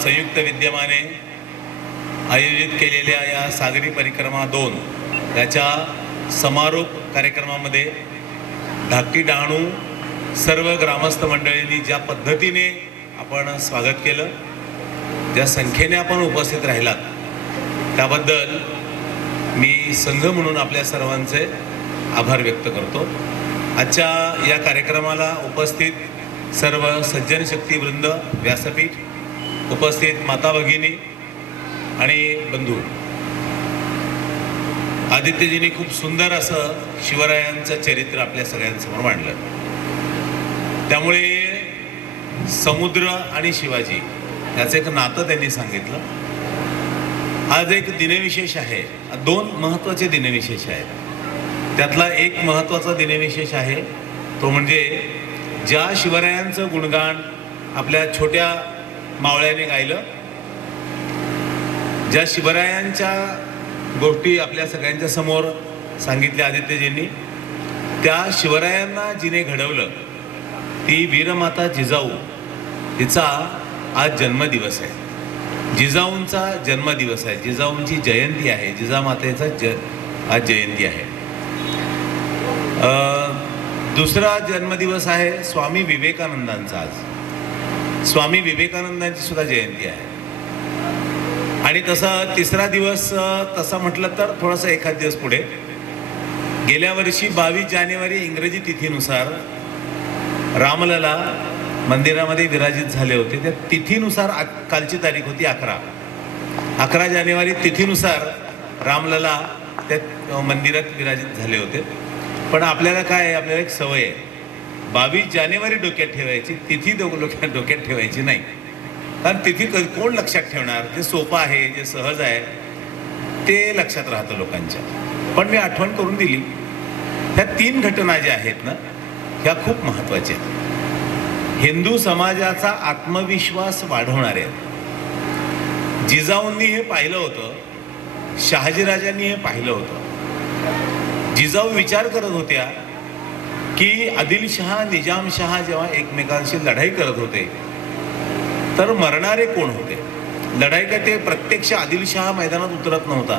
संयुक्त विद्यमाने आयोजित केलेल्या या सागरी परिक्रमा दोन याच्या समारोप कार्यक्रमामध्ये धाकटी डहाणू सर्व ग्रामस्थ मंडळींनी ज्या पद्धतीने आपण स्वागत केलं ज्या संख्येने आपण उपस्थित राहिलात त्याबद्दल मी संघ म्हणून आपल्या सर्वांचे आभार व्यक्त करतो. आजच्या या कार्यक्रमाला उपस्थित सर्व सज्जन शक्तीवृंद व्यासपीठ उपस्थित माता भगिनी आणि बंधू. आदित्यजींनी खूप सुंदर असं शिवरायांचं चरित्र आपल्या सगळ्यांसमोर मांडलं. त्यामुळे समुद्र आणि शिवाजी याचं एक नातं त्यांनी सांगितलं. आज एक दिनविशेष आहे. दोन महत्त्वाचे दिनविशेष आहेत. त्यातला एक महत्त्वाचा दिनविशेष आहे तो म्हणजे ज्या शिवरायांचं गुणगान आपल्या छोट्या मावळ्याने गायलं. ज्या शिवरायांच्या गोष्टी आपल्या सगळ्यांच्या समोर सांगितल्या आदित्यजींनी त्या शिवरायांना जिने घडवलं ती वीरमाता जिजाऊ तिचा आज जन्मदिवस आहे. जिजाऊंचा जन्मदिवस आहे. जिजाऊंची जयंती आहे. जिजामातेचा ज आज जयंती आहे. दुसरा जन्मदिवस आहे स्वामी विवेकानंदांचा आज. स्वामी विवेकानंदांची सुद्धा जयंती आहे. आणि तसं तिसरा दिवस तसं तसा म्हटलं तर थोडासा एखाद दिवस पुढे. गेल्या वर्षी बावीस जानेवारी इंग्रजी तिथीनुसार रामलला मंदिरामध्ये विराजित झाले होते. त्या तिथीनुसार आ- कालची तारीख होती अकरा. अकरा जानेवारी तिथीनुसार रामलला त्या मंदिरात विराजित झाले होते. पण आपल्याला काय आहे? आपल्याला एक सवय आहे. बावीस जानेवारी डोक्यात ठेवायची तिथी डोक्यात डोक्यात ठेवायची नाही. कारण तिथी क- कोण लक्षात ठेवणार? जे सोपं आहे जे सहज आहे ते लक्षात राहतं लोकांच्या. पण मी आठवण करून दिली. ह्या तीन घटना ज्या आहेत ना ह्या खूप महत्त्वाच्या आहेत. हिंदू समाजाचा आत्मविश्वास वाढवणाऱ्या. आहेत जिजाऊंनी हे पाहिलं होतं शहाजीराजांनी हे पाहिलं होतं. जिजाऊ विचार करत होत्या की आदिलशहा निजामशहा जेव्हा एकमेकांशी लढाई करत होते तर मरणारे कोण होते? लढाई काय ते प्रत्यक्ष आदिलशहा मैदानात उतरत नव्हता?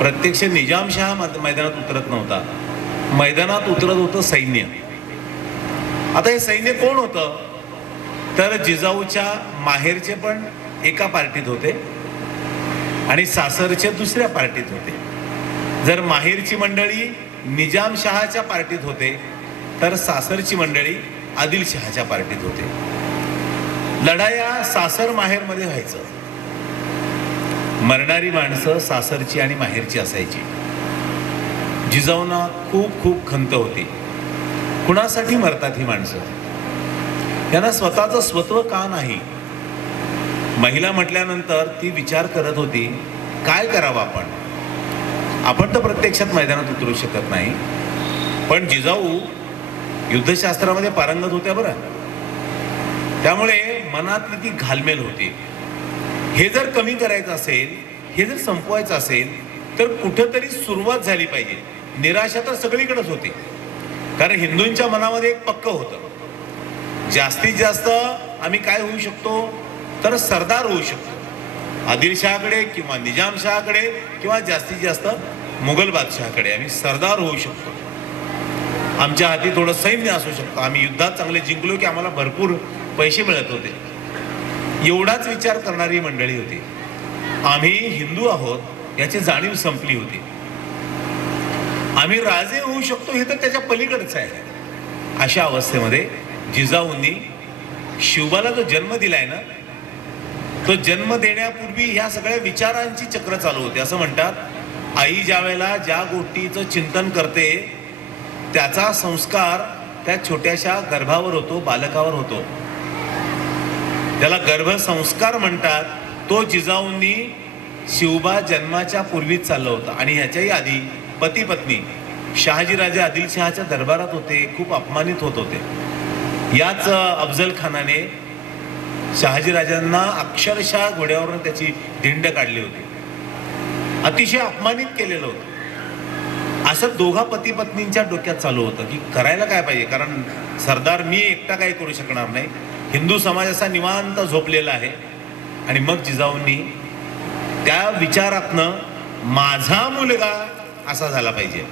प्रत्यक्ष निजामशहा मैदानात उतरत नव्हता? मैदानात उतरत होतं सैन्य. आता हे सैन्य कोण होतं? तर जिजाऊच्या माहेरचे पण एका पार्टीत होते आणि सासरचे दुसऱ्या पार्टीत होते. जर माहेरची मंडळी निजामशहाच्या पार्टीत होते तर सासरची मंडळी आदिलशहाच्या पार्टीत होते. लढाया सासर माहेरमध्ये व्हायचं. मरणारी माणसं सासरची आणि माहेरची असायची. जिजाऊंना खूप खूप खंत होती. कुणासाठी मरतात ही माणसं? यांना स्वतःचं स्वत्व का नाही? महिला म्हटल्यानंतर ती विचार करत होती काय करावं आपण? आपण तर प्रत्यक्षात मैदानात उतरू शकत नाही. पण जिजाऊ युद्धशास्त्रामध्ये पारंगत होत्या बरं. त्यामुळे मनातली ती घालमेल होती. हे जर कमी करायचं असेल हे जर संपवायचं असेल तर कुठंतरी सुरुवात झाली पाहिजे. निराशा तर सगळीकडेच होती. कारण हिंदूंच्या मनामध्ये एक पक्क होतं. जास्तीत जास्त आम्ही काय होऊ शकतो? तर सरदार होऊ शकतो. आदिलशहाकडे किंवा निजामशहाकडे किंवा जास्तीत जास्त मुघल बादशहाकडे आम्ही सरदार होऊ शकतो. आमच्या हाती थोडं सैन्य असू शकतं. आम्ही युद्धात चांगले जिंकलो की आम्हाला भरपूर पैसे मिळत होते. एवढाच विचार करणारी मंडळी होती. आम्ही हिंदू आहोत याची जाणीव संपली होती. आम्ही राजे होऊ शकतो हे तर त्याच्या पलीकडचं आहे. अशा अवस्थेमध्ये जिजाऊंनी शिवबाला जो जन्म दिलाय ना तो जन्म देण्यापूर्वी ह्या सगळ्या विचारांची चक्र चालू होते. असं म्हणतात आई ज्या वेळेला ज्या गोष्टीचं चिंतन करते त्याचा संस्कार त्या छोट्याशा गर्भावर होतो बालकावर होतो. त्याला गर्भसंस्कार म्हणतात तो जिजाऊंनी शिवबा जन्माच्या पूर्वीच चाललं होतं. आणि ह्याच्याही आधी पती पत्नी शहाजीराजे आदिलशहाच्या दरबारात होते खूप अपमानित होत होते. याच अफजल खानाने शहाजीराजांना अक्षरशः घोड्यावरून त्याची धिंड काढली होती. अतिशय अपमानित केलेलं होतं. असं दोघा पती पत्नींच्या डोक्यात चालू होतं की करायला काय पाहिजे? कारण सरदार मी एकटा काही करू शकणार नाही. हिंदू समाज असा निवांत झोपलेला आहे. आणि मग जिजाऊंनी त्या विचारातनं माझा मुलगा असा झाला पाहिजे.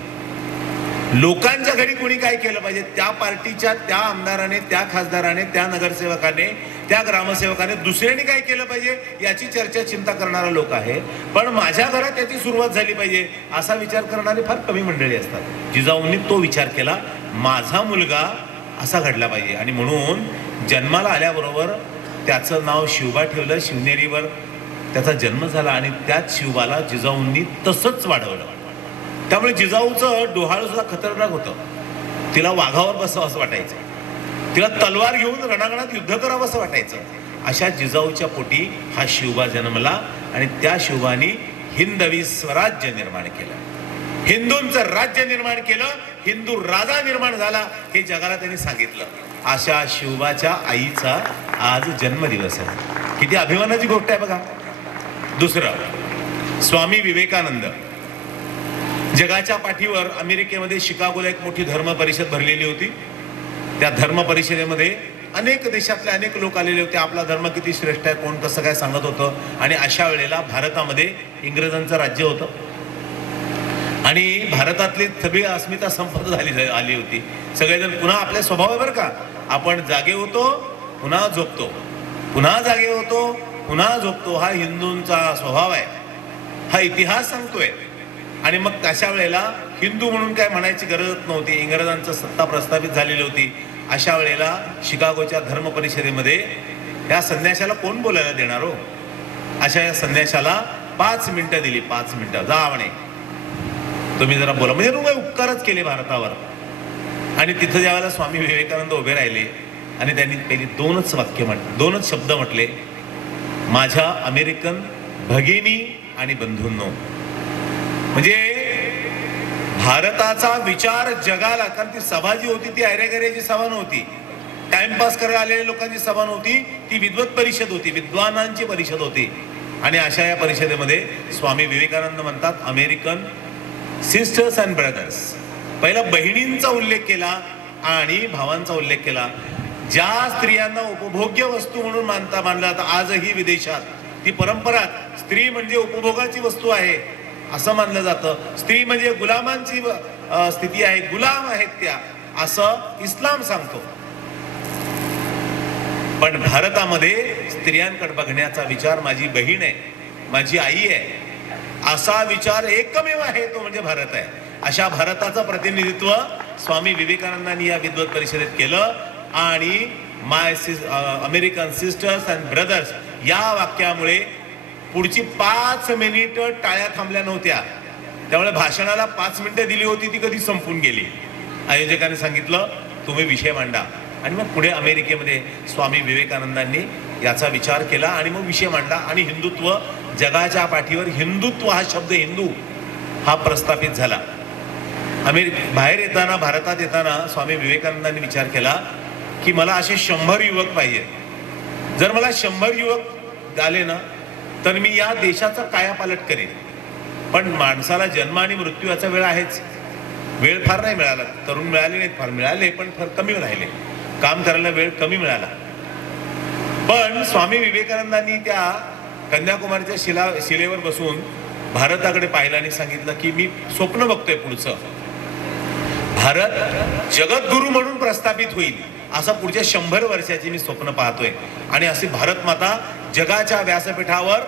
लोकांच्या घरी कोणी काय केलं पाहिजे? त्या पार्टीच्या त्या आमदाराने त्या खासदाराने त्या नगरसेवकाने त्या ग्रामसेवकाने दुसऱ्याने काय केलं पाहिजे याची चर्चा चिंता करणारा लोक आहे. पण माझ्या घरात त्याची सुरुवात झाली पाहिजे असा विचार करणारी फार कमी मंडळी असतात. जिजाऊंनी तो विचार केला माझा मुलगा असा घडला पाहिजे. आणि म्हणून जन्माला आल्याबरोबर त्याचं नाव शिवबा ठेवलं शिवनेरीवर त्याचा जन्म झाला आणि त्याच शिवबाला जिजाऊंनी तसंच वाढवलं. त्यामुळे जिजाऊचं डोहाळ सुद्धा खतरनाक होतं. तिला वाघावर बसावं असं वाटायचं. तिला तलवार घेऊन रणांगणात युद्ध करावं असं वाटायचं. अशा जिजाऊच्या पोटी हा शिवबा जन्मला आणि त्या शिवबानी हिंदवी स्वराज्य निर्माण केलं. हिंदूंचं राज्य निर्माण केलं हिंदू राजा निर्माण झाला हे जगाला त्यांनी सांगितलं. अशा शिवबाच्या आईचा आज जन्मदिवस आहे. किती अभिमानाची गोष्ट आहे बघा. दुसरं स्वामी विवेकानंद. जगाच्या पाठीवर अमेरिकेमध्ये शिकागोला एक मोठी धर्म परिषद भरलेली होती. त्या धर्म परिषदेमध्ये अनेक देशातले अनेक लोक आलेले होते. आपला धर्म किती श्रेष्ठ आहे कोण कसं काय सांगत होतं? आणि अशा वेळेला भारतामध्ये इंग्रजांचं राज्य होतं. आणि भारतातली सगळी अस्मिता संपन्न झाली आली होती. सगळेजण पुन्हा आपल्या स्वभाव आहे बरं का. आपण जागे होतो पुन्हा झोपतो. पुन्हा जागे होतो पुन्हा झोपतो. हा हिंदूंचा स्वभाव आहे. हा इतिहास सांगतोय. आणि मग तशा वेळेला हिंदू म्हणून काय म्हणायची गरजच नव्हती. इंग्रजांचं सत्ता प्रस्थापित झालेली होती. अशा वेळेला शिकागोच्या धर्म परिषदेमध्ये या संन्याशाला कोण बोलायला देणार हो? अशा या संन्याशाला पाच मिनिटं दिली पाच मिनिटं. जा म्हणे. तुम्ही जरा बोला. म्हणजे रुग्ण उपकारच केले भारतावर. आणि तिथं ज्यावेळेला स्वामी विवेकानंद उभे राहिले आणि त्यांनी पहिली दोनच वाक्य म्हट दोनच शब्द म्हटले माझ्या अमेरिकन भगिनी आणि बंधूंनो म्हणजे भारताचा विचार जगाला कारण ती सभा जी होती ती ऐरेगऱ्याची सभा नव्हती. टाइमपास करायला आलेल्या लोकांची सभा नव्हती ती विद्वत परिषद होती विद्वानांची परिषद होती. आणि अशा या परिषदेमध्ये स्वामी विवेकानंद म्हणतात अमेरिकन सिस्टर्स अँड ब्रदर्स पहिला बहिणींचा उल्लेख केला आणि भावांचा उल्लेख केला. ज्या स्त्रियांना उपभोग्य वस्तू म्हणून मानता मानला जातं आजही विदेशात ती परंपरा स्त्री म्हणजे उपभोगाची वस्तू आहे. असं मानलं जातं. स्त्री म्हणजे गुलामांची स्थिती आहे. गुलाम आहेत त्या. असं इस्लाम सांगतो. पण भारतामध्ये स्त्रियांकडे बघण्याचा विचार माझी बहीण आहे माझी आई आहे. असा विचार एकमेव आहे तो म्हणजे भारत आहे. अशा भारताचं प्रतिनिधित्व स्वामी विवेकानंदांनी या विद्वत परिषदेत केलं आणि my sis American sisters and brothers या वाक्यामुळे पुढची पाच मिनिट टाळ्या थांबल्या नव्हत्या. त्यामुळे भाषणाला पाच मिनिटं दिली होती ती कधी संपून गेली. आयोजकाने सांगितलं तुम्ही विषय मांडा. आणि मग पुढे अमेरिकेमध्ये स्वामी विवेकानंदांनी याचा विचार केला आणि मग विषय मांडला. आणि हिंदुत्व जगाच्या पाठीवर हिंदुत्व हा शब्द हिंदू हा प्रस्थापित झाला. अमेरि बाहेर येताना भारतात येताना स्वामी विवेकानंदांनी विचार केला की मला असे शंभर युवक पाहिजे जर मला शंभर युवक आले ना तर मी या देशाचा कायापालट करेन. पण माणसाला जन्म आणि मृत्यू याचा वेळ आहेच. वेळ फार नाही मिळाला. तरुण मिळाले नाहीत फार मिळाले पण फार कमी राहिले. काम करायला वेळ कमी मिळाला. पण स्वामी विवेकानंदांनी त्या कन्याकुमारीच्या शिला शिलेवर बसून भारताकडे पाहिलं आणि सांगितलं की मी स्वप्न बघतोय पुढचं. भारत जगद्गुरू म्हणून प्रस्थापित होईल असं पुढच्या शंभर वर्षाची मी स्वप्न पाहतोय. आणि अशी भारत माता जगाच्या व्यासपीठावर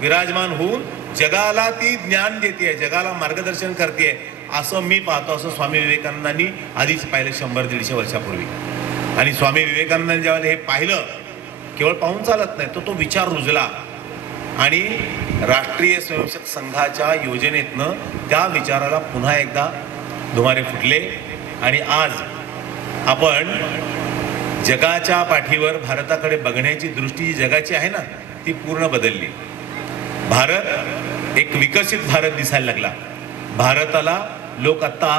विराजमान होऊन जगाला ती ज्ञान देते जगाला मार्गदर्शन करते असं मी पाहतो असं स्वामी विवेकानंदांनी आधीच पाहिलं शंभर दीडशे वर्षापूर्वी. आणि स्वामी विवेकानंदांनी ज्यावेळेला हे पाहिलं केवळ पाहून चालत नाही तो तो विचार रुजला. आणि राष्ट्रीय स्वयंसेवक संघाच्या योजनेतनं त्या विचाराला पुन्हा एकदा धुमारे फुटले. आणि आज आपण जगाच्या पाठीवर भारताकडे बघण्याची दृष्टी जी जगाची आहे ना ती पूर्ण बदलली. भारत एक विकसित भारत दिसायला लागला. भारताला लोक आता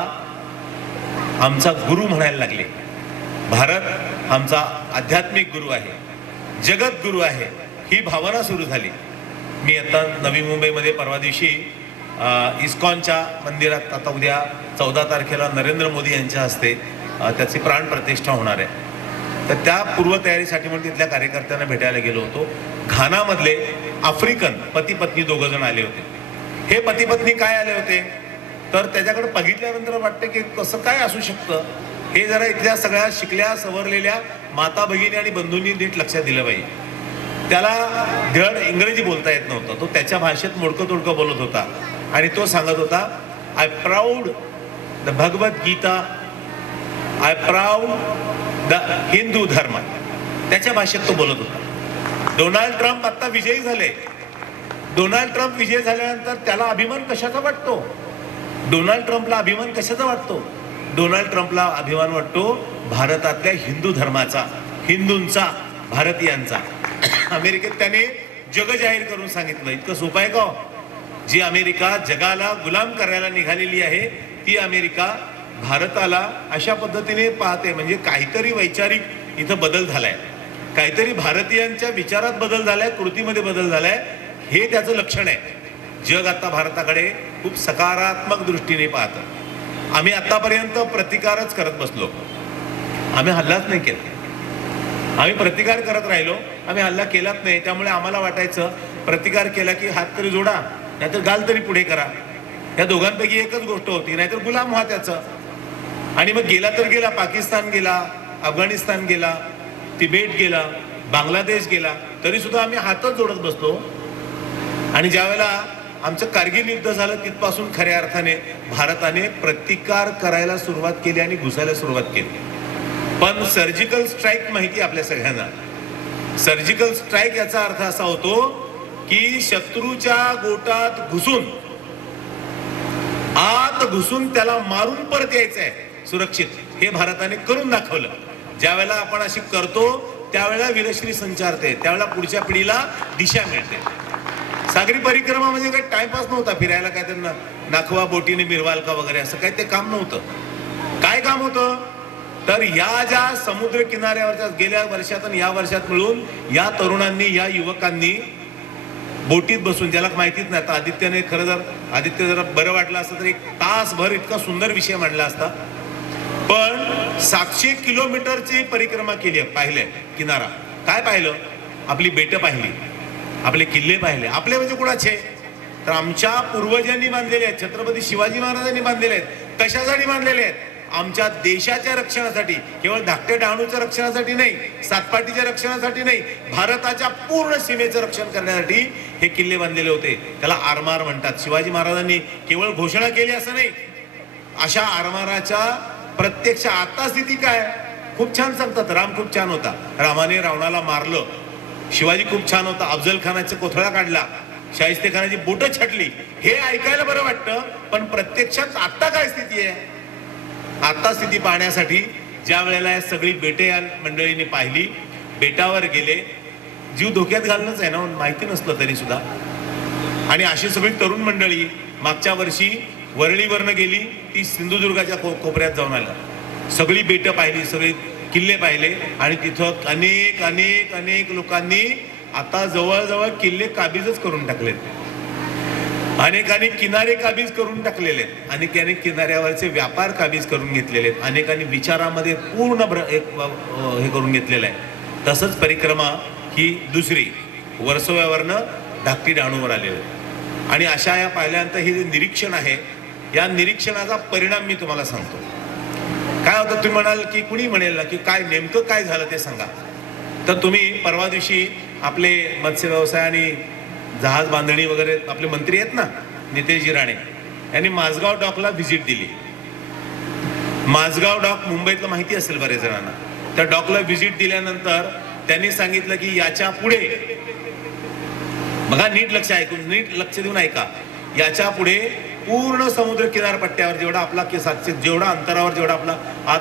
आमचा गुरु म्हणायला लागले. भारत आमचा आध्यात्मिक गुरु आहे. जगत गुरु आहे. ही भावना सुरू झाली. मी आता नवी मुंबईमध्ये परवा दिवशी इस्कॉनच्या मंदिरात आता उद्या चौदा तारखेला नरेंद्र मोदी यांच्या हस्ते त्याची त्याची प्राणप्रतिष्ठा होणार आहे. तर त्या पूर्वतयारीसाठी म्हणून तिथल्या कार्यकर्त्यांना भेटायला गेलो होतो. घानामधले आफ्रिकन पती पत्नी दोघं जण आले होते. हे पती पत्नी काय आले होते? तर त्याच्याकडे बघितल्यानंतर वाटतं की कसं काय असू शकतं? हे जरा इथल्या सगळ्या शिकल्या सवरलेल्या माता भगिनी आणि बंधूंनी नीट लक्षात दिलं पाहिजे. त्याला धड इंग्रजी बोलता येत नव्हतं. तो त्याच्या भाषेत मोडकं तोडकं बोलत होता. आणि तो सांगत होता I proud the Bhagavad Gita I proud the Hindu धर्म. त्याच्या भाषेत तो बोलत होता. डोनाल्ड ट्रम्प आता विजयी झाले. डोनाल्ड ट्रम्प विजय झाल्यानंतर त्याला अभिमान कशाचा वाटतो? डोनाल्ड ट्रम्पला अभिमान कशाचा वाटतो? डोनाल्ड ट्रम्पला अभिमान वाटतो भारतातल्या हिंदू धर्माचा हिंदूंचा भारतीयांचा. अमेरिकेत त्याने जग जाहीर करून सांगितलं. इतकं सोपं आहे का हो? जी अमेरिका जगाला गुलाम करायला निघालेली आहे ती अमेरिका भारताला अशा पद्धतीने पाहते म्हणजे काहीतरी वैचारिक इथं बदल झालाय. काहीतरी भारतीयांच्या विचारात बदल झालाय कृतीमध्ये बदल झालाय हे त्याचं लक्षण आहे. जग आता भारताकडे खूप सकारात्मक दृष्टीने पाहतं. आम्ही आतापर्यंत प्रतिकारच करत बसलो. आम्ही हल्लाच नाही केला. आम्ही प्रतिकार करत राहिलो. आम्ही हल्ला केलाच नाही. त्यामुळे आम्हाला वाटायचं प्रतिकार केला की हात तरी जोडा नाहीतर गाल तरी पुढे करा. या दोघांपैकी एकच गोष्ट होती नाहीतर गुलाम व्हा त्याचं. आणि मग गेला तर गेला पाकिस्तान गेला अफगाणिस्तान गेला तिबेट गेला बांगलादेश गेला तरी सुद्धा आम्ही हातच जोडत बसतो आणि ज्यावेळेला आमचं कारगिल युद्ध झालं तिथपासून खऱ्या अर्थाने भारताने प्रतिकार करायला सुरुवात केली आणि घुसायला सुरुवात केली. पण सर्जिकल स्ट्राईक माहिती आपल्या सगळ्यांना. सर्जिकल स्ट्राईक याचा अर्थ असा होतो की शत्रूच्या गोटात घुसून आत घुसून त्याला मारून परत यायचं आहे सुरक्षित. हे भारताने करून दाखवलं. ज्यावेळेला आपण अशी करतो त्यावेळेला वीरश्री संचारते त्यावेळेला पुढच्या पिढीला दिशा मिळते. सागरी परिक्रमा म्हणजे काही टाइमपास नव्हता फिरायला काय त्यांना नाखवा बोटीने मिरवाल का वगैरे असं काही ते काम नव्हतं. काय काम होतं? तर या ज्या समुद्र किनाऱ्यावरच्या गेल्या वर्षात आणि या वर्षात मिळून या तरुणांनी या युवकांनी बोटीत बसून ज्याला माहितीच नाही आता आदित्यने खरं जर आदित्य जरा बरं वाटलं असतं तर एक तासभर इतका सुंदर विषय मांडला असता. पण सातशे किलोमीटरची परिक्रमा केली आहे पाहिले किनारा. काय पाहिलं? आपली बेटं पाहिली आपले किल्ले पाहिले. आपले म्हणजे कुणाचे? तर आमच्या पूर्वजांनी बांधलेले आहेत छत्रपती शिवाजी महाराजांनी बांधलेले आहेत. कशासाठी बांधलेले आहेत? आमच्या देशाच्या रक्षणासाठी. केवळ धाकटे डहाणूच्या रक्षणासाठी नाही सातपाटीच्या रक्षणासाठी नाही भारताच्या पूर्ण सीमेचं रक्षण करण्यासाठी हे किल्ले बांधलेले होते. त्याला आरमार म्हणतात. शिवाजी महाराजांनी केवळ घोषणा केली असं नाही अशा आरमाराच्या प्रत्यक्ष आता स्थिती काय? खूप छान सांगतात. राम खूप छान होता. रामाने रावणाला मारलं. शिवाजी खूप छान होता. अफजल खानाचा कोथळा काढला. शाहिस्ते खानाची बोटं छाटली. हे ऐकायला बरं वाटतं पण प्रत्यक्षात आता काय स्थिती आहे? आता स्थिती पाहण्यासाठी ज्या वेळेला या सगळी बेटे या मंडळीने पाहिली बेटावर गेले जीव धोक्यात घालणंच आहे ना? माहिती नसलं तरी सुद्धा. आणि अशी सगळी तरुण मंडळी मागच्या वर्षी वरळीवरनं गेली ती सिंधुदुर्गाच्या को कोपऱ्यात जाऊन आलं. सगळी बेटं पाहिली सगळे किल्ले पाहिले आणि तिथं अनेक अनेक अनेक लोकांनी आता जवळजवळ किल्ले काबीजच करून टाकलेत. अनेकांनी किनारे काबीज करून टाकलेले आहेत. अनेकांनी किनाऱ्यावरचे व्यापार काबीज करून घेतलेले आहेत. अनेकांनी विचारामध्ये पूर्ण भ्र एक हे करून घेतलेलं आहे. तसंच परिक्रमा ही दुसरी वर्सोव्यावरनं धाकटी डहाणूवर आलेली आणि अशा या पाहिल्यानंतर हे जे निरीक्षण आहे या निरीक्षणाचा परिणाम मी तुम्हाला सांगतो. काय होतं तुम्ही म्हणाल की कुणी म्हणेल ना की काय नेमकं काय झालं ते सांगा. तर तुम्ही परवा दिवशी आपले मत्स्य व्यवसाय आणि जहाज बांधणी वगैरे आपले मंत्री आहेत ना नितेशजी राणे यांनी माझगाव डॉकला व्हिजिट दिली. माझगाव डॉक मुंबईतलं माहिती असेल बरेच जणांना. त्या डॉकला व्हिजिट दिल्यानंतर त्यांनी सांगितलं की याच्यापुढे बघा नीट लक्ष ऐकून नीट लक्ष देऊन ऐका. याच्यापुढे पूर्ण समुद्र किनारपट्ट्यावर जेवढा आपला कि- जेवढा अंतरावर जेवढा आपला आत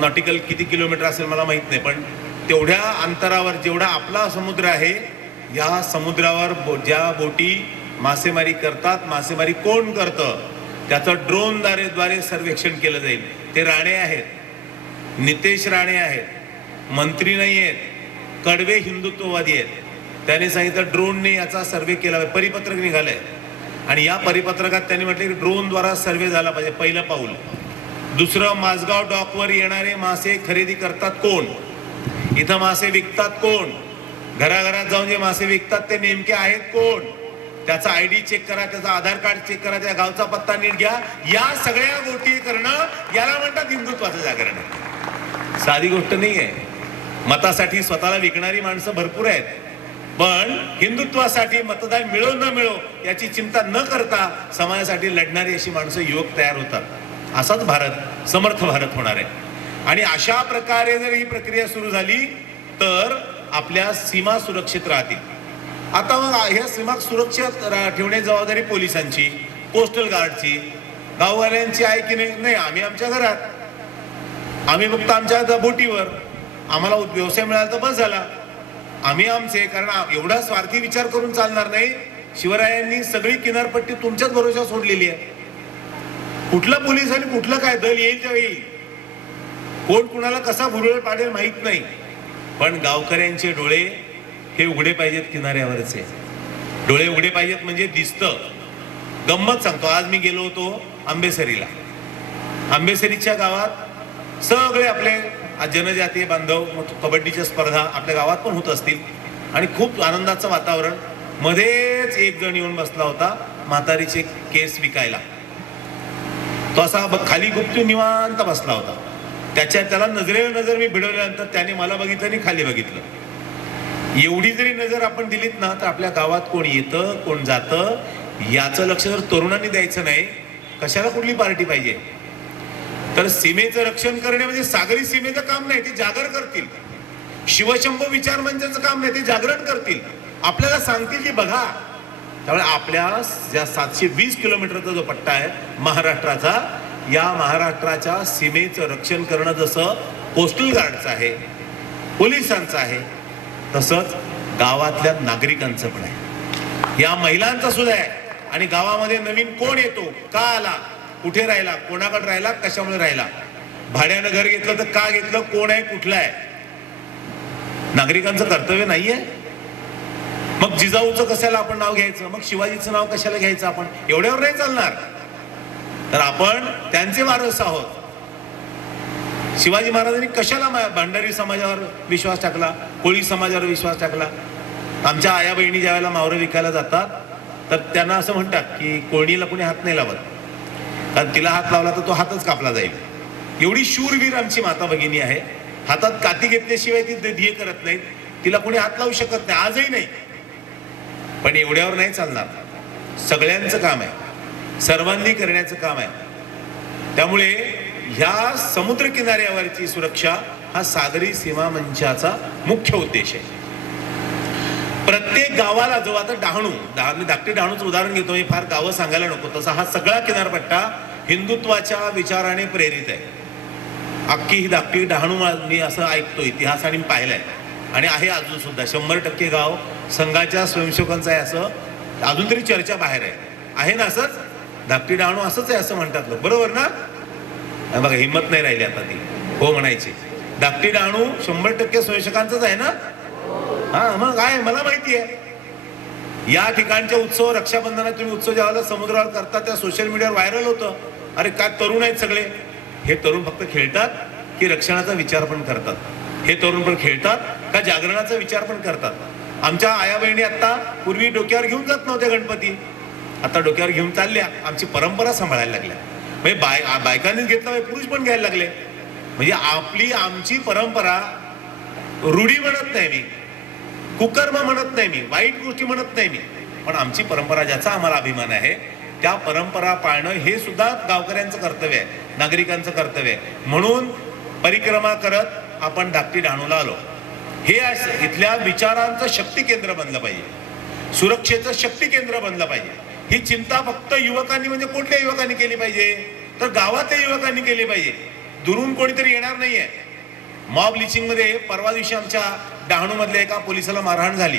नॉटिकल किती किलोमीटर असेल मला माहीत नाही पण तेवढ्या अंतरावर जेवढा आपला समुद्र आहे या समुद्रावर बो- ज्या बोटी मासेमारी करतात मासेमारी कोण करतं त्याचं ड्रोनद्वारे द्वारे सर्वेक्षण केलं जाईल. ते राणे आहेत नितेश राणे आहेत मंत्री नाही आहेत कडवे हिंदुत्ववादी आहेत. त्याने सांगितलं ड्रोनने याचा सर्वे केला पाहिजे परिपत्रक निघालंय. आणि या परिपत्रकात त्यांनी म्हटलं की ड्रोनद्वारा सर्वे झाला पाहिजे पहिलं पाऊल. दुसरं माझगाव डॉकवर येणारे मासे खरेदी करतात कोण? इथं मासे विकतात कोण? घराघरात जाऊन जे मासे विकतात ते नेमके आहेत कोण? त्याचा आय डी चेक करा त्याचा आधार कार्ड चेक करा त्या गावचा पत्ता नीट घ्या. या सगळ्या गोष्टी करणं याला म्हणतात हिंदुत्वाचं जागरण. साधी गोष्ट नाही आहे मतासाठी स्वतःला विकणारी माणसं भरपूर आहेत. पण हिंदुत्वासाठी मतदान मिळो न मिळो याची चिंता न करता समाजासाठी लढणारी अशी माणसं युवक तयार होतात. असाच भारत समर्थ भारत होणार आहे. आणि अशा प्रकारे जर ही प्रक्रिया सुरू झाली तर आपल्या सीमा सुरक्षित राहतील. आता मग ह्या सीमा सुरक्षित रा- ठेवण्याची जबाबदारी पोलिसांची कोस्टल गार्डची गाववाल्यांची आहे की नाही? नाही आम्ही आमच्या घरात. आम्ही फक्त आमच्या द- बोटीवर. आम्हाला उद- व्यवसाय मिळाला तर बस झाला. आम्ही आमचे कारण एवढा स्वार्थी विचार करून चालणार नाही. शिवरायांनी सगळी किनारपट्टी तुमच्याच भरोशा सोडलेली आहे. कुठला पोलीस आणि कुठलं काय दल येईल त्यावेळी कोण कुणाला कसा भुरळ पाडेल माहीत नाही. पण गावकऱ्यांचे डोळे हे उघडे पाहिजेत किनाऱ्यावरचे. डोळे उघडे पाहिजेत म्हणजे दिसतं. गंमत सांगतो आज मी गेलो होतो आंबेसरीला. आंबेसरीच्या गावात सगळे आपले जनजातीय बांधव मग कबड्डीच्या स्पर्धा आपल्या गावात पण होत असतील. आणि खूप आनंदाचं वातावरण. मध्येच एक जण येऊन बसला होता म्हातारीचे केस विकायला. तो असा ब- खाली गुप्त निवांत बसला होता. त्याच्या त्याला नजरे नजर मी भिडवल्यानंतर त्याने मला बघितलं आणि खाली बघितलं. एवढी जरी नजर आपण दिलीत ना तर आपल्या गावात कोण येतं कोण जातं याचं लक्ष जर तरुणांनी द्यायचं नाही. कशाला कुठली पार्टी पाहिजे? तर सीमेचं रक्षण करणे म्हणजे सागरी सीमेचं काम नाही ते जागर करतील. शिवशंभू विचार मंचाचं काम नाही ते जागरण करतील. आपल्याला सांगतील की बघा त्यामुळे आपल्या ज्या सातशे वीस किलोमीटरचा जो पट्टा आहे महाराष्ट्राचा या महाराष्ट्राच्या सीमेचं रक्षण करणं जसं कोस्टल गार्डचं आहे पोलिसांचं आहे तसंच गावातल्या नागरिकांचं पण आहे. या महिलांचा सुद्धा आहे. आणि गावामध्ये नवीन कोण येतो? का आला? कुठे राहिला? कोणाकडे राहिला? कशामुळे राहिला? भाड्यानं घर घेतलं तर का घेतलं? कोण आहे? कुठलं आहे? नागरिकांचं कर्तव्य नाहीये? मग जिजाऊचं कशाला आपण नाव घ्यायचं? मग शिवाजीचं नाव कशाला घ्यायचं आपण? एवढ्यावर नाही चालणार. तर आपण त्यांचे वारस आहोत. शिवाजी महाराजांनी कशाला भांडारी समाजावर विश्वास टाकला? कोळी समाजावर विश्वास टाकला? आमच्या आया बहिणी ज्या वेळेला मावरं विकायला जातात तर त्यांना असं म्हणतात की कोळणीला कोणी हात नाही लावत. कारण तिला हात लावला तर तो हातच कापला जाईल. एवढी शूरवीर आमची माता भगिनी आहे. हातात काती घेतल्याशिवाय ती ध्येय करत नाहीत तिला कोणी हात लावू शकत नाही. आजही नाही. पण एवढ्यावर नाही चालणार. सगळ्यांचं काम आहे. सर्वांनी करण्याचं काम आहे. त्यामुळे ह्या समुद्र किनाऱ्यावरची सुरक्षा हा सागरी सीमा मंचाचा मुख्य उद्देश आहे. प्रत्येक गावाला जो आता डहाणू. डहा मी धाकटी डहाणूचं उदाहरण घेतो. मी फार गावं सांगायला नको. तसा हा सगळा किनारपट्टा हिंदुत्वाच्या विचाराने प्रेरित आहे. अख्खी ही धाकटी डहाणू मी असं ऐकतो इतिहास आणि पाहिलंय. आणि आहे अजून सुद्धा. शंभर टक्के गाव संघाच्या स्वयंसेवकांचं आहे असं. अजून तरी चर्चा बाहेर आहे. आहे ना असंच? धाकटी डहाणू असंच आहे असं म्हणतात लोक. बरोबर ना? बघा हिंमत नाही राहिली आता ती. हो म्हणायची. धाकटी डहाणू शंभर टक्के स्वयंसेवकांचंच आहे ना? हा मग आहे मला माहिती आहे या ठिकाणचे उत्सव रक्षाबंधनात तुम्ही उत्सव ज्यावेळेला समुद्रावर करता त्या सोशल मीडियावर व्हायरल होतं. अरे काय तरुण आहेत सगळे. हे तरुण फक्त खेळतात की रक्षणाचा विचार पण करतात. हे तरुण पण खेळतात का जागरणाचा विचार पण करतात. आमच्या आया बहिणी आत्ता पूर्वी डोक्यावर घेऊन जात नव्हत्या गणपती. आता डोक्यावर घेऊन चालल्या आमची परंपरा सांभाळायला लागल्या. म्हणजे बाय बायकांनीच घेतला पाहिजे, पुरुष पण घ्यायला लागले. म्हणजे आपली आमची परंपरा रूढी म्हणत नाही मी कुकर्म म्हणत नाही मी वाईट गोष्टी म्हणत नाही मी. पण आमची परंपरा ज्याचा आम्हाला अभिमान आहे त्या परंपरा पाळणं हे सुद्धा गावकऱ्यांचं कर्तव्य आहे नागरिकांचं कर्तव्य आहे. म्हणून परिक्रमा करत आपण धाकटी डहाणूला आलो. हे असं इथल्या विचारांचं शक्ती केंद्र बनलं पाहिजे. सुरक्षेचं शक्ती केंद्र बनलं पाहिजे. ही चिंता फक्त युवकांनी म्हणजे कुठल्या युवकांनी केली पाहिजे? तर गावातल्या युवकांनी केली पाहिजे. दुरून कोणीतरी येणार नाहीये. मॉब लिचिंगमध्ये परवा दिवशी आमच्या डहाणू मधल्या एका पोलिसाला मारहाण झाली.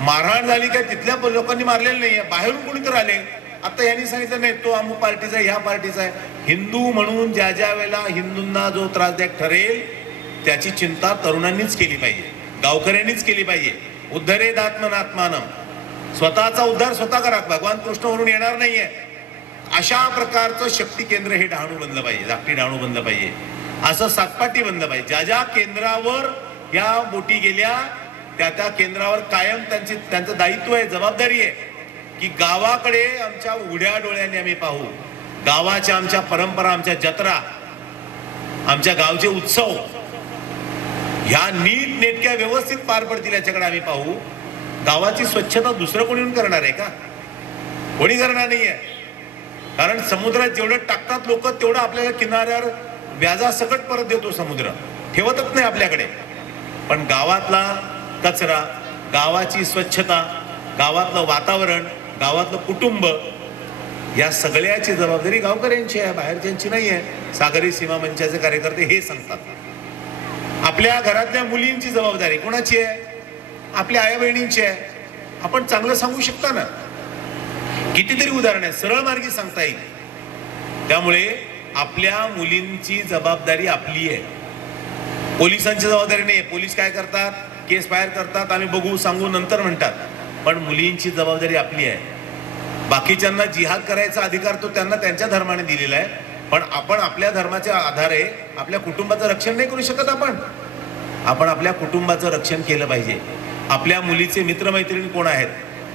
मारहाण झाली काय तिथल्या लोकांनी मारलेलं नाहीये. बाहेरून कोणीतरी आले. आता यांनी सांगितलं नाही तो अमुक पार्टीचा आहे ह्या पार्टीचा आहे. हिंदू म्हणून ज्या ज्या वेळेला हिंदूंना जो त्रासदायक ठरेल त्याची चिंता तरुणांनीच केली पाहिजे. गावकऱ्यांनीच केली पाहिजे. उद्धरे दात्मनात्मानम स्वतःचा उद्धार स्वतः करा. भगवान कृष्ण वरून येणार नाहीये. अशा प्रकारचं शक्ती केंद्र हे डहाणू बनलं पाहिजे. धाकटी डहाणू बनलं पाहिजे. असं सातपाटी बनलं पाहिजे. ज्या ज्या केंद्रावर या बोटी गेल्या त्या त्या केंद्रावर कायम त्यांची त्यांचं दायित्व आहे जबाबदारी आहे की गावाकडे आमच्या उघड्या डोळ्याने आम्ही पाहू. गावाच्या आमच्या परंपरा आमच्या जत्रा आमच्या गावचे उत्सव ह्या नीट नेटक्या व्यवस्थित पार पडतील याच्याकडे आम्ही पाहू. गावाची स्वच्छता दुसरं कोणी येऊन करणार आहे का? कोणी करणार नाहीये. कारण समुद्रात जेवढं टाकतात लोक तेवढं आपल्याला किनाऱ्यावर व्याजासकट परत देतो समुद्र. ठेवतच नाही आपल्याकडे. पण गावातला कचरा गावाची स्वच्छता गावातलं वातावरण गावातलं कुटुंब या सगळ्याची जबाबदारी गावकऱ्यांची आहे बाहेरच्यांची नाही आहे. सागरी सीमा मंचाचे कार्यकर्ते हे सांगतात. आपल्या घरातल्या मुलींची जबाबदारी कोणाची आहे? आपल्या आया बहिणींची आहे. आपण चांगलं सांगू शकता ना? कितीतरी उदाहरण आहे सरळ मार्गी सांगता येईल. त्यामुळे आपल्या मुलींची जबाबदारी आपली आहे. पोलिसांची जबाबदारी नाही. पोलीस काय करतात? केस फायर करतात. आम्ही बघू सांगू नंतर म्हणतात. पण मुलींची जबाबदारी आपली आहे. बाकीच्यांना जिहाद करायचा अधिकार तो त्यांना त्यांच्या धर्माने दिलेला आहे. पण आपण आपल्या धर्माच्या आधारे आपल्या कुटुंबाचं रक्षण नाही करू शकत आपण. आपण आपल्या कुटुंबाचं रक्षण केलं पाहिजे. आपल्या मुलीचे मित्रमैत्रिणी कोण आहेत?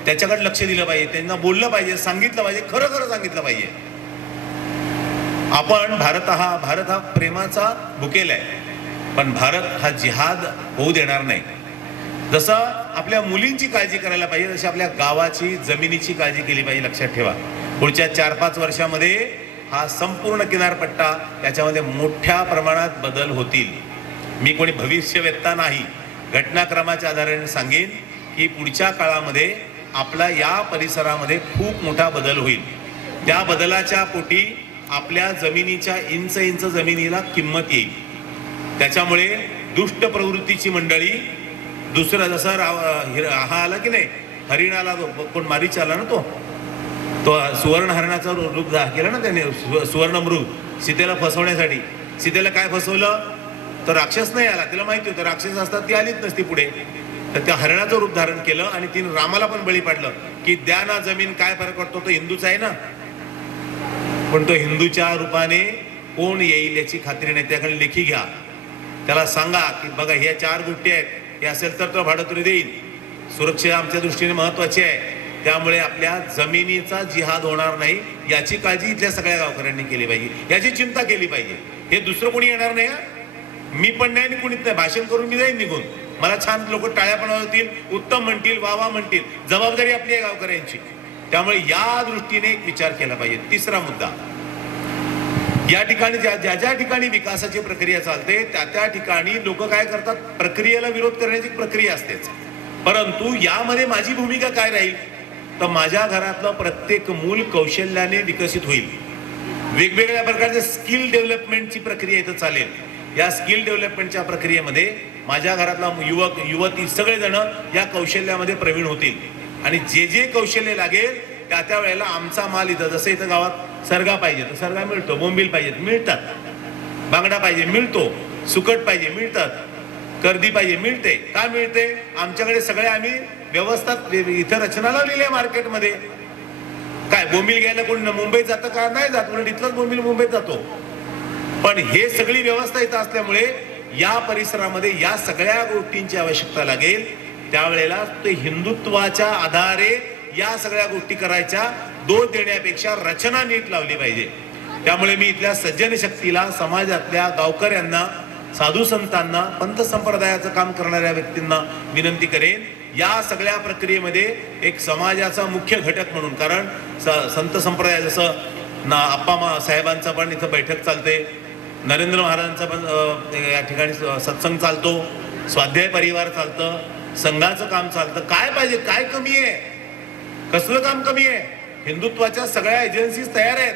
त्याच्याकडे लक्ष दिलं पाहिजे. त्यांना बोललं पाहिजे. सांगितलं पाहिजे. खरं खरं सांगितलं पाहिजे. आपण भारत हा भारत हा प्रेमाचा भुकेल आहे. पण भारत हा जिहाद होऊ देणार नाही. जसं आपल्या मुलींची काळजी करायला पाहिजे तशी आपल्या गावाची जमिनीची काळजी केली पाहिजे लक्षात ठेवा. पुढच्या चार पाच वर्षामध्ये हा संपूर्ण किनारपट्टा याच्यामध्ये मोठ्या प्रमाणात बदल होतील. मी कोणी भविष्यवेत्ता नाही. घटनाक्रमाच्या आधाराने सांगेन की पुढच्या काळामध्ये आपला या परिसरामध्ये खूप मोठा बदल होईल. त्या बदलाच्या पोटी आपल्या जमिनीच्या इंच इंच जमिनीला किंमत येईल. त्याच्यामुळे दुष्ट प्रवृत्तीची मंडळी दुसरा जसा राव हिर- हा आला की नाही हरिण आला तो कोण मारीच आला ना तो? तो सुवर्ण हरणाचा रूप केला ना त्याने सु- सुवर्ण मृग सीतेला फसवण्यासाठी. सीतेला काय फसवलं? तर राक्षस नाही आला तिला माहिती होतं राक्षस असतात ती आलीच नसती पुढे. तर त्या हरणाचं रूप धारण केलं आणि तिने रामाला पण बळी पाडलं की द्या ना जमीन काय फरक पडतो तो हिंदूच आहे ना? पण तो हिंदूच्या रूपाने कोण येईल याची खात्री नाही. त्याकडे लेखी घ्या. त्याला सांगा की बघा ह्या चार गोष्टी आहेत. हे असेल तर तो भाडं तरी देईल. सुरक्षा आमच्या दृष्टीने महत्वाची आहे. त्यामुळे आपल्या जमिनीचा जिहाद होणार नाही. याची काळजी इथल्या सगळ्या गावकऱ्यांनी केली पाहिजे. याची चिंता केली पाहिजे. हे दुसरं कोणी येणार नाही हा. मी पण नाही आणि कुणीच नाही. भाषण करून मी जाईन निघून. मला छान लोक टाळ्या पण होतील. उत्तम म्हणतील वा वा म्हणतील. जबाबदारी आपली आहे गावकऱ्यांची. त्यामुळे या दृष्टीने एक विचार केला पाहिजे. तिसरा मुद्दा. या ठिकाणी ज्या ज्या ज्या ठिकाणी विकासाची प्रक्रिया चालते त्या त्या ठिकाणी लोक काय करतात? प्रक्रियेला विरोध करण्याची प्रक्रिया असतेच. परंतु यामध्ये माझी भूमिका काय राहील? तर माझ्या घरातलं प्रत्येक मूल कौशल्याने विकसित होईल. वेगवेगळ्या प्रकारच्या स्किल डेव्हलपमेंटची प्रक्रिया इथं चालेल. या स्किल डेव्हलपमेंटच्या प्रक्रियेमध्ये माझ्या घरातला युवक युवती सगळेजण या कौशल्यामध्ये प्रवीण होतील. आणि जे जे कौशल्य लागेल त्या त्या वेळेला आमचा माल इथं जसं इथं गावात सरगा पाहिजे तर सरगा मिळतो बोंबील पाहिजेत मिळतात. बांगडा पाहिजे मिळतो. सुकट पाहिजे मिळतात. गर्दी पाहिजे मिळते. का मिळते? आमच्याकडे सगळे आम्ही व्यवस्था इथं रचना लावलेली आहे मार्केटमध्ये. काय बोंबील घ्यायला कोण मुंबईत जातं का? नाही जात. म्हणून इथलंच बोंबील मुंबईत जातो. पण हे सगळी व्यवस्था इथं असल्यामुळे या परिसरामध्ये या सगळ्या गोष्टींची आवश्यकता लागेल. त्यावेळेला ते हिंदुत्वाच्या आधारे या सगळ्या गोष्टी करायच्या दोष देण्यापेक्षा रचना नीट लावली पाहिजे. त्यामुळे मी इथल्या सज्जन शक्तीला समाजातल्या गावकऱ्यांना साधू संतांना पंथ संप्रदायाचं काम करणाऱ्या व्यक्तींना विनंती करेन. या सगळ्या प्रक्रियेमध्ये एक समाजाचा मुख्य घटक म्हणून कारण स- संत संप्रदाय जसं ना आप्पा मा साहेबांचा पण इथं बैठक चालते. नरेंद्र महाराजांचा पण या ठिकाणी सत्संग चालतो. स्वाध्याय परिवार चालतं. संघाचं काम चालतं. काय पाहिजे? काय कमी आहे? कसलं काम कमी आहे? हिंदुत्वाच्या सगळ्या एजन्सीज तयार आहेत.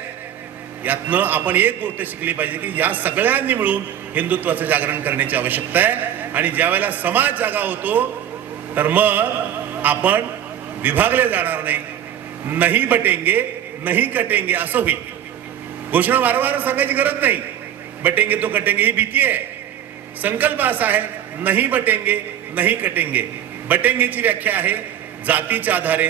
यातनं आपण एक गोष्ट शिकली पाहिजे की या सगळ्यांनी मिळून हिंदुत्वाचं जागरण करण्याची आवश्यकता आहे. आणि ज्या वेळेला समाज जागा होतो तर मग आपण विभागले जाणार नाही. नाही बटेंगे नाही कटेंगे असं होईल. घोषणा वारंवार सांगायची गरज नाही. बटेंगे तो कटेंगे ही भीती आहे. संकल्प असा आहे नाही बटेंगे नाही कटेंगे। बटेंगेची व्याख्या आहे जातीच्या आधारे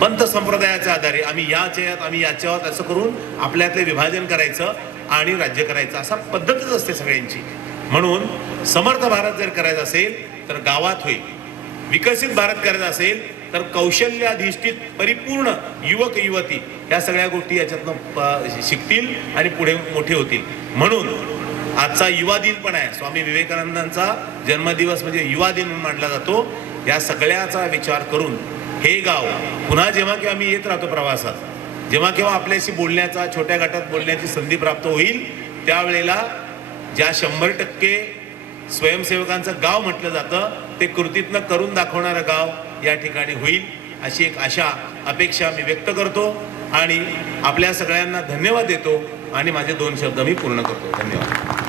पंथ संप्रदायाच्या आधारे. आम्ही याच्या यात आम्ही याच्या असं करून आपल्यातले विभाजन करायचं आणि राज्य करायचं. असा पद्धतच असते सगळ्यांची. म्हणून समर्थ भारत जर करायचा असेल तर गावात होईल. विकसित भारत करायचा असेल तर कौशल्याधिष्ठित परिपूर्ण युवक युवती या सगळ्या गोष्टी याच्यातनं शिकतील आणि पुढे मोठे होतील. म्हणून आजचा युवा दिन पण आहे. स्वामी विवेकानंदांचा जन्मदिवस म्हणजे युवा दिन म्हणून मानला जातो. या सगळ्याचा विचार करून हे गाव पुन्हा जेव्हा केव्हा मी येत राहतो प्रवासात जेव्हा केव्हा आपल्याशी बोलण्याचा छोट्या गटात बोलण्याची संधी प्राप्त होईल त्यावेळेला ज्या शंभर टक्के स्वयंसेवकांचं गाव म्हटलं जातं ते कृतीतनं करून दाखवणारं गाव या ठिकाणी होईल अशी एक आशा अपेक्षा मी व्यक्त करतो आणि आपल्या सगळ्यांना धन्यवाद देतो आणि माझे दोन शब्द मी पूर्ण करतो. धन्यवाद.